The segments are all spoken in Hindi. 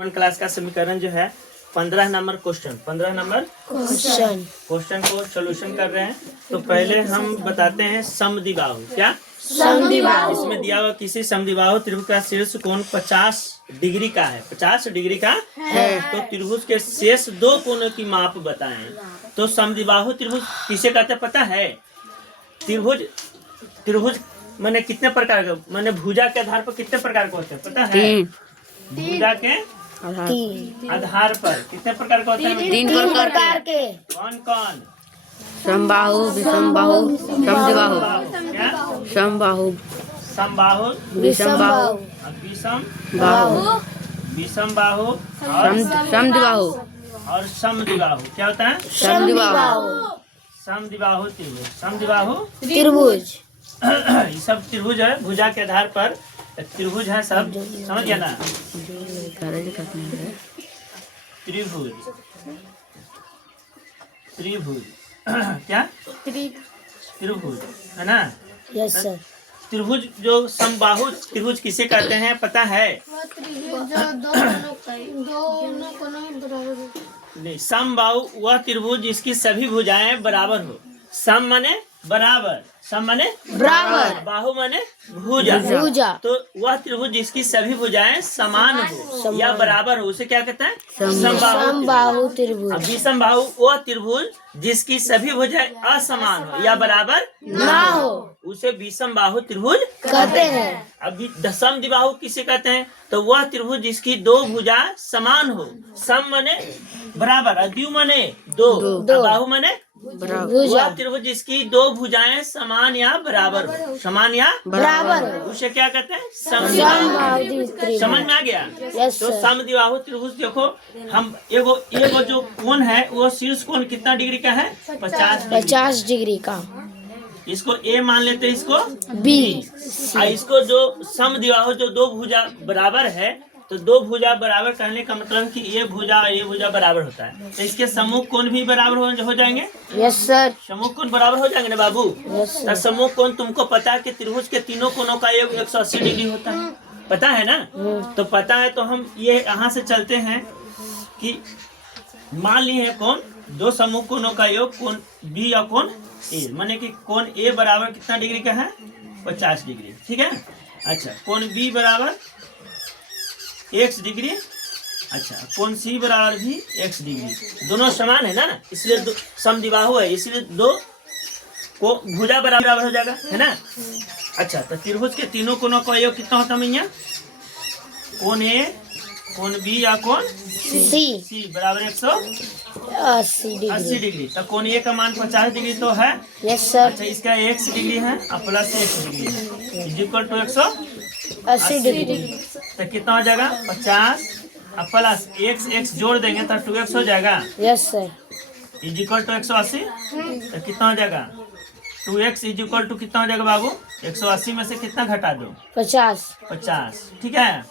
क्लास का समीकरण जो है 15 नंबर क्वेश्चन को सोल्यूशन कर रहे हैं। तो पहले हम बताते हैं समद्विबाहु। क्या समद्विबाहु? इसमें दिया हुआ किसी समद्विबाहु त्रिभुज का शीर्ष कोण 50 डिग्री का है। 50 डिग्री का है। तो त्रिभुज के शेष दो कोणों की माप बताएं। तो समद्विबाहु त्रिभुज किसे कहते हैं पता है? त्रिभुज माने कितने प्रकार का, माने भुजा के आधार पर कितने प्रकार के होते हैं पता है? भुजा के आधार पर कितने प्रकार का होता है? 3 प्रकार के। कौन कौन? समबाहु, विषमबाहु, समद्विबाहु। क्या? समबाहु, समबाहु, विषमबाहु, विषमबाहु, विषमबाहु और समद्विबाहु और समद्विबाहु। क्या होता है? समद्विबाहु समद्विबाहु त्रिभुज। समद्विबाहु त्रिभुज ये सब त्रिभुज है, भुजा के आधार पर त्रिभुज है सब। समझ गया ना? त्रिभुज त्रिभुज क्या? त्रिभुज है ना? Yes sir. त्रिभुज जो समबाहु त्रिभुज किसे कहते हैं पता है? नहीं, समबाहु वह त्रिभुज जिसकी सभी भुजाएं बराबर हो। सम माने बराबर, सम माने बराबर, बाहु माने भुजा। तो वह त्रिभुज जिसकी सभी भुजाएं समान हो या बराबर हो उसे क्या कहते हैं? समबाहु त्रिभुज। अब विषमबाहु वह त्रिभुज जिसकी सभी भुजाएं असमान हो या बराबर ना हो उसे विषमबाहु त्रिभुज कहते हैं। अब समद्विबाहु किसे कहते हैं? तो वह त्रिभुज जिसकी दो भुजा समान हो। सम माने बराबर, द्वि माने दो, बाहु माने वह त्रिभुज जिसकी दो भुजाएं समान या बराबर हो। समान या बराबर उसे क्या कहते हैं? समद्विबाहु। समझ में आ गया? तो समद्विबाहु त्रिभुज देखो, हम एगो जो कोण है वो शीर्ष कोण कितना डिग्री का है? 50 डिग्री का। इसको ए मान लेते हैं, इसको बी। इसको जो समद्विबाहु जो दो भुजा बराबर है, तो दो भुजा बराबर कहने का मतलब कि ये भुजा बराबर होता है। तो इसके समूह कोण भी बराबर हो जाएंगे। Yes sir. समूह कोण बराबर हो जाएंगे ना बाबू? यस तो समूह कोण तुमको पता है कि त्रिभुज के तीनों कोणों का योग 180 डिग्री होता है। पता है ना? तो पता है तो हम ये यहाँ से चलते हैं कि मान लिए है कौन दो समूह कोणों का योग कोण बी या कोण ए, माने कि कोण ए बराबर कितना डिग्री का है? 50 डिग्री। ठीक है। अच्छा, कोण बी बराबर x डिग्री। अच्छा, कोण सी बराबर भी x डिग्री। दोनों समान है ना, इसलिए समद्विबाहु है, इसलिए दो को भुजा बराबर हो जाएगा, है ना? अच्छा, तो त्रिभुज के तीनों कोणों का योग कितना होता है? कोण ए, कोण बी या कोण सी बराबर 180 डिग्री। तो कोण ए का मान 50 डिग्री तो है। Yes sir. अच्छा, इसका x डिग्री है और प्लस x डिग्री है इक्वल टू 180 डिग्री। तो कितना हो जाएगा? 50 और प्लस x जोड़ देंगे तो 2x हो जाएगा। Yes sir. Equal to 180। तो कितना हो जाएगा? 2x इक्वल टू कितना हो जाएगा बाबू? 180 में से कितना घटा दो? 50। ठीक है।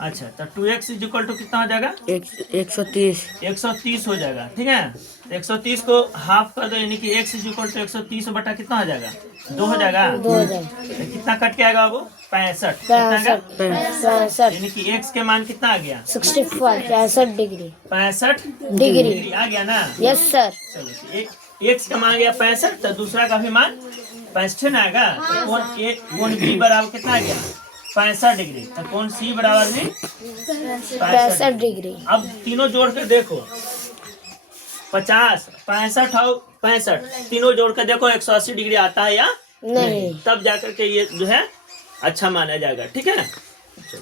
अच्छा, तो 2x इक्वल टू कितना हो जाएगा? 130 हो जाएगा। ठीक है। 130 को हाफ कर दो, यानी कि x इक्वल टू 130 बटा कितना हो जाएगा? 2 हो जाएगा। तो कितना कट के आएगा बाबू? 65। यानी कि x के मान कितना आ गया? 65 डिग्री। 65 डिग्री आ गया ना? Yes sir. चलो, x का मान गया 65, तो दूसरा का भी मान 65 आएगा। तो कोण बी बराबर कितना आ गया? 65 डिग्री। तो कोण सी बराबर भी 65 डिग्री। अब तीनों जोड़ कर देखो, 50, 65 और 65 तीनों जोड़ कर देखो 180 डिग्री आता है या नहीं? तब जाकर के ये जो है अच्छा माना जाएगा। ठीक है। चलो।